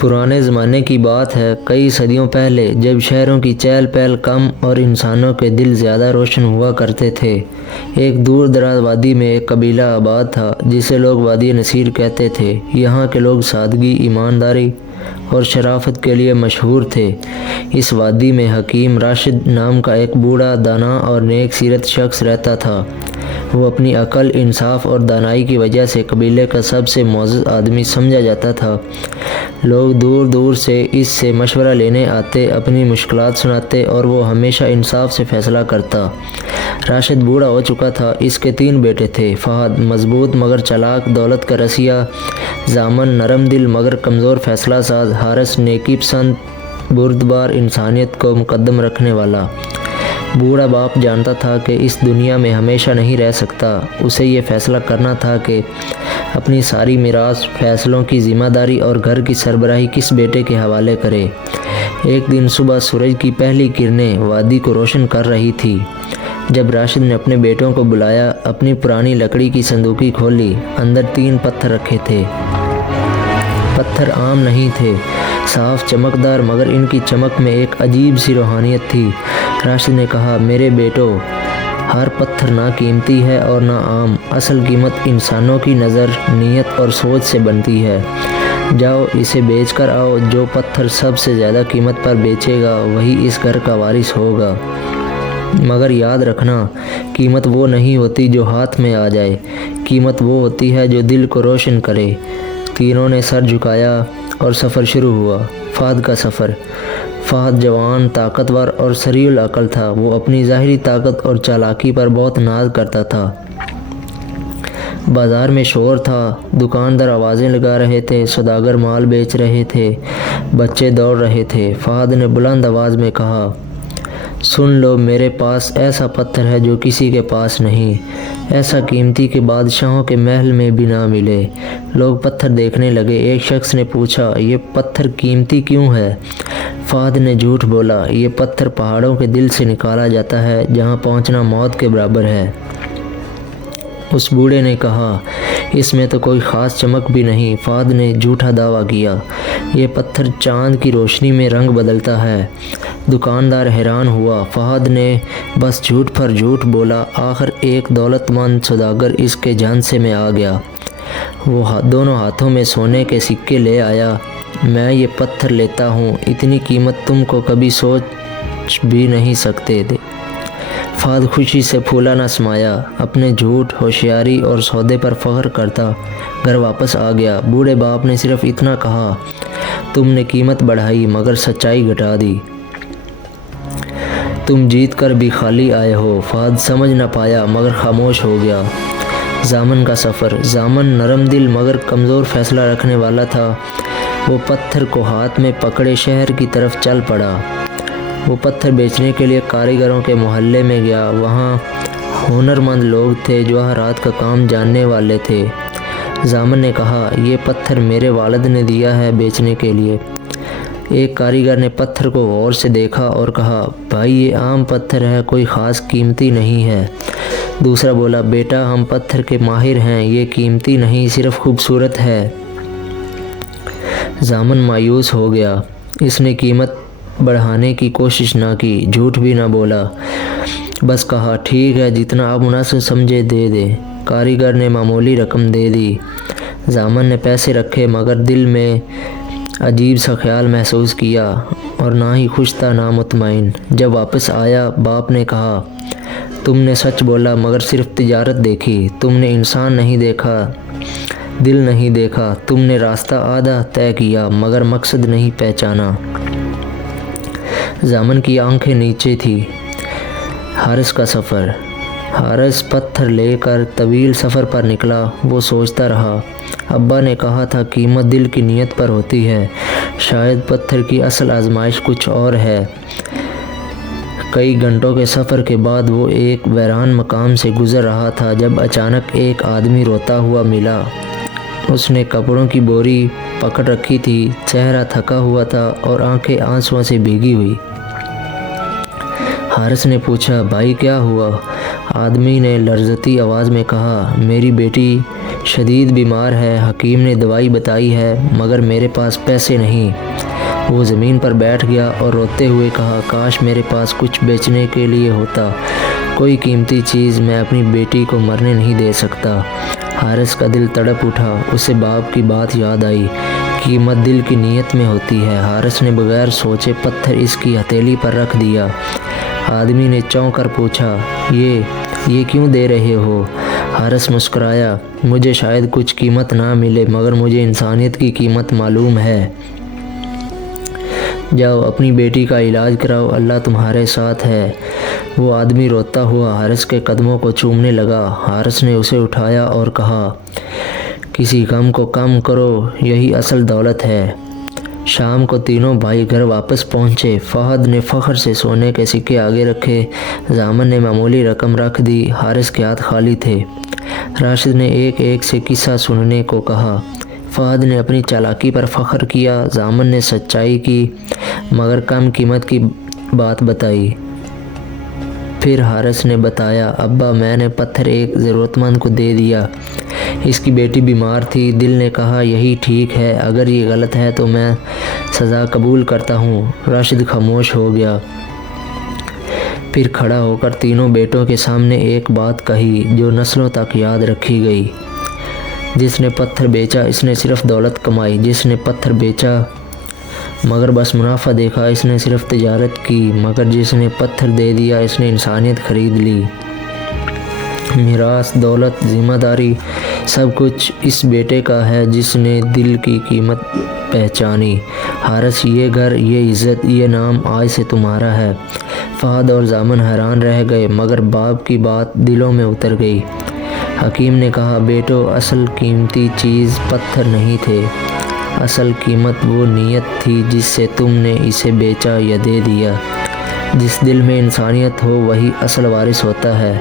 پرانے زمانے کی بات ہے، کئی صدیوں پہلے، جب شہروں کی چہل پہل کم اور انسانوں کے دل زیادہ روشن ہوا کرتے تھے، ایک دور دراز وادی میں ایک قبیلہ آباد تھا جسے لوگ وادی نصیر کہتے تھے۔ یہاں کے لوگ سادگی، ایمانداری اور شرافت کے لیے مشہور تھے۔ اس وادی میں حکیم راشد نام کا ایک بوڑھا، دانا اور نیک سیرت شخص رہتا تھا۔ وہ اپنی عقل، انصاف اور دانائی کی وجہ سے قبیلے کا سب سے معزز آدمی سمجھا جاتا تھا۔ لوگ دور دور سے اس سے مشورہ لینے آتے، اپنی مشکلات سناتے اور وہ ہمیشہ انصاف سے فیصلہ کرتا۔ راشد بوڑھا ہو چکا تھا۔ اس کے 3 بیٹے تھے: فہد مضبوط مگر چالاک، دولت کا رسیہ; ضامن نرم دل مگر کمزور فیصلہ ساز; حارث نیکی پسند، بردبار، انسانیت کو مقدم رکھنے والا۔ بوڑھا باپ جانتا تھا کہ اس دنیا میں ہمیشہ نہیں رہ سکتا۔ اسے یہ فیصلہ کرنا تھا کہ اپنی ساری میراث، فیصلوں کی ذمہ داری اور گھر کی سربراہی کس بیٹے کے حوالے کرے۔ ایک دن صبح سورج کی پہلی کرنیں وادی کو روشن کر رہی تھی جب راشد نے اپنے بیٹوں کو بلایا۔ اپنی پرانی لکڑی کی صندوقی کھولی۔ اندر 3 پتھر رکھے تھے۔ پتھر عام نہیں تھے، صاف، چمکدار، مگر ان کی چمک میں ایک عجیب سی روحانیت تھی۔ راشد نے کہا، میرے بیٹو، ہر پتھر نہ قیمتی ہے اور نہ عام۔ اصل قیمت انسانوں کی نظر، نیت اور سوچ سے بنتی ہے۔ جاؤ اسے بیچ کر آؤ۔ جو پتھر سب سے زیادہ قیمت پر بیچے گا وہی اس گھر کا وارث ہوگا۔ مگر یاد رکھنا، قیمت وہ نہیں ہوتی جو ہاتھ میں آ جائے، قیمت وہ ہوتی ہے جو دل کو روشن کرے۔ تینوں نے سر جھکایا اور سفر شروع ہوا۔ فہد کا سفر۔ فہد جوان، طاقتور اور سریع العقل تھا۔ وہ اپنی ظاہری طاقت اور چالاکی پر بہت ناز کرتا تھا۔ بازار میں شور تھا، دکاندار آوازیں لگا رہے تھے، سوداگر مال بیچ رہے تھے، بچے دوڑ رہے تھے۔ فہد نے بلند آواز میں کہا، سن لو، میرے پاس ایسا پتھر ہے جو کسی کے پاس نہیں، ایسا قیمتی کہ بادشاہوں کے محل میں بھی نہ ملے۔ لوگ پتھر دیکھنے لگے۔ ایک شخص نے پوچھا، یہ پتھر قیمتی کیوں ہے؟ فہد نے جھوٹ بولا، یہ پتھر پہاڑوں کے دل سے نکالا جاتا ہے جہاں پہنچنا موت کے برابر ہے۔ اس بوڑھے نے کہا، اس میں تو کوئی خاص چمک بھی نہیں۔ فہد نے جھوٹا دعویٰ کیا، یہ پتھر چاند کی روشنی میں رنگ بدلتا ہے۔ دکاندار حیران ہوا۔ فہد نے بس جھوٹ پر جھوٹ بولا۔ آخر ایک دولت مند سوداگر اس کے جھانسے میں آ گیا۔ وہ دونوں ہاتھوں میں سونے کے سکے لے آیا۔ میں یہ پتھر لیتا ہوں، اتنی قیمت تم کو کبھی سوچ بھی نہیں سکتے تھے۔ فہد خوشی سے پھولا نہ سمایا۔ اپنے جھوٹ، ہوشیاری اور سودے پر فخر کرتا گھر واپس آ گیا۔ بوڑھے باپ نے صرف اتنا کہا، تم نے قیمت بڑھائی مگر سچائی گھٹا دی۔ تم جیت کر بھی خالی آئے ہو۔ فہد سمجھ نہ پایا مگر خاموش ہو گیا۔ ضامن کا سفر۔ ضامن نرم دل مگر کمزور فیصلہ رکھنے والا تھا۔ وہ پتھر کو ہاتھ میں پکڑے شہر کی طرف چل پڑا۔ وہ پتھر بیچنے کے لیے کاریگروں کے محلے میں گیا۔ وہاں ہنرمند لوگ تھے، جواہرات کا کام جاننے والے تھے۔ ضامن نے کہا، یہ پتھر میرے والد نے دیا ہے بیچنے کے لیے۔ ایک کاریگر نے پتھر کو غور سے دیکھا اور کہا، بھائی یہ عام پتھر ہے، کوئی خاص قیمتی نہیں ہے۔ دوسرا بولا، بیٹا ہم پتھر کے ماہر ہیں، یہ قیمتی نہیں، صرف خوبصورت ہے۔ ضامن مایوس ہو گیا۔ اس نے قیمت بڑھانے کی کوشش نہ کی، جھوٹ بھی نہ بولا، بس کہا، ٹھیک ہے، جتنا آپ مناسب سمجھے دے دیں۔ کاریگر نے معمولی رقم دے دی۔ ضامن نے پیسے رکھے مگر دل میں عجیب سا خیال محسوس کیا اور نہ ہی خوش تھا نہ مطمئن۔ جب واپس آیا، باپ نے کہا، تم نے سچ بولا مگر صرف تجارت دیکھی، تم نے انسان نہیں دیکھا، دل نہیں دیکھا۔ تم نے راستہ آدھا طے کیا مگر مقصد نہیں پہچانا۔ ضامن کی آنکھیں نیچے تھیں۔ حارث کا سفر۔ حارث پتھر لے کر طویل سفر پر نکلا۔ وہ سوچتا رہا، ابا نے کہا تھا قیمت دل کی نیت پر ہوتی ہے، شاید پتھر کی اصل آزمائش کچھ اور ہے۔ کئی گھنٹوں کے سفر کے بعد وہ ایک ویران مقام سے گزر رہا تھا جب اچانک ایک آدمی روتا ہوا ملا۔ اس نے کپڑوں کی بوری پکڑ رکھی تھی، چہرہ تھکا ہوا تھا اور آنکھیں آنسوؤں سے بھیگی ہوئی۔ حارث نے پوچھا، بھائی کیا ہوا؟ آدمی نے لرزتی آواز میں کہا، میری بیٹی شدید بیمار ہے، حکیم نے دوائی بتائی ہے مگر میرے پاس پیسے نہیں۔ وہ زمین پر بیٹھ گیا اور روتے ہوئے کہا، کاش میرے پاس کچھ بیچنے کے لیے ہوتا، کوئی قیمتی چیز، میں اپنی بیٹی کو مرنے نہیں دے سکتا۔ حارث کا دل تڑپ اٹھا، اسے باپ کی بات یاد آئی، قیمت دل کی نیت میں ہوتی ہے۔ حارث نے بغیر سوچے پتھر اس کی ہتھیلی پر رکھ دیا۔ آدمی نے چونک کر پوچھا، یہ کیوں دے رہے ہو؟ حارث مسکرایا، مجھے شاید کچھ قیمت نہ ملے مگر مجھے انسانیت کی قیمت معلوم ہے۔ جاؤ اپنی بیٹی کا علاج کراؤ، اللہ تمہارے ساتھ ہے۔ وہ آدمی روتا ہوا حارث کے قدموں کو چومنے لگا۔ حارث نے اسے اٹھایا اور کہا، کسی غم کو کم کرو، یہی اصل دولت ہے۔ شام کو تینوں بھائی گھر واپس پہنچے۔ فہد نے فخر سے سونے کے سکے آگے رکھے، ضامن نے معمولی رقم رکھ دی، حارث کے ہاتھ خالی تھے۔ راشد نے ایک ایک سے قصہ سننے کو کہا۔ فہد نے اپنی چالاکی پر فخر کیا، ضامن نے سچائی کی مگر کم قیمت کی بات بتائی۔ پھر حارث نے بتایا، ابا میں نے پتھر ایک ضرورت مند کو دے دیا، اس کی بیٹی بیمار تھی۔ دل نے کہا، یہی ٹھیک ہے، اگر یہ غلط ہے تو میں سزا قبول کرتا ہوں۔ راشد خاموش ہو گیا، پھر کھڑا ہو کر تینوں بیٹوں کے سامنے ایک بات کہی جو نسلوں تک یاد رکھی گئی۔ جس نے پتھر بیچا اس نے صرف دولت کمائی، جس نے پتھر بیچا مگر بس منافع دیکھا اس نے صرف تجارت کی، مگر جس نے پتھر دے دیا اس نے انسانیت خرید لی۔ میراث، دولت، ذمہ داری، سب کچھ اس بیٹے کا ہے جس نے دل کی قیمت پہچانی۔ حارث، یہ گھر، یہ عزت، یہ نام آج سے تمہارا ہے۔ فہد اور ضامن حیران رہ گئے مگر باپ کی بات دلوں میں اتر گئی۔ حکیم نے کہا، بیٹو، اصل قیمتی چیز پتھر نہیں تھے، اصل قیمت وہ نیت تھی جس سے تم نے اسے بیچا یا دے دیا۔ جس دل میں انسانیت ہو وہی اصل وارث ہوتا ہے۔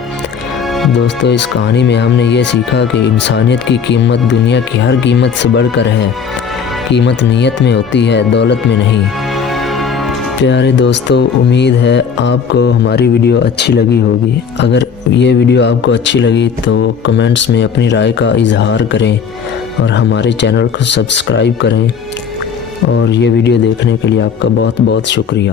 دوستو، اس کہانی میں ہم نے یہ سیکھا کہ انسانیت کی قیمت دنیا کی ہر قیمت سے بڑھ کر ہے۔ قیمت نیت میں ہوتی ہے، دولت میں نہیں۔ پیارے دوستو، امید ہے آپ کو ہماری ویڈیو اچھی لگی ہوگی۔ اگر یہ ویڈیو آپ کو اچھی لگی تو کمنٹس میں اپنی رائے کا اظہار کریں اور ہمارے چینل کو سبسکرائب کریں، اور یہ ویڈیو دیکھنے کے لیے آپ کا بہت بہت شکریہ۔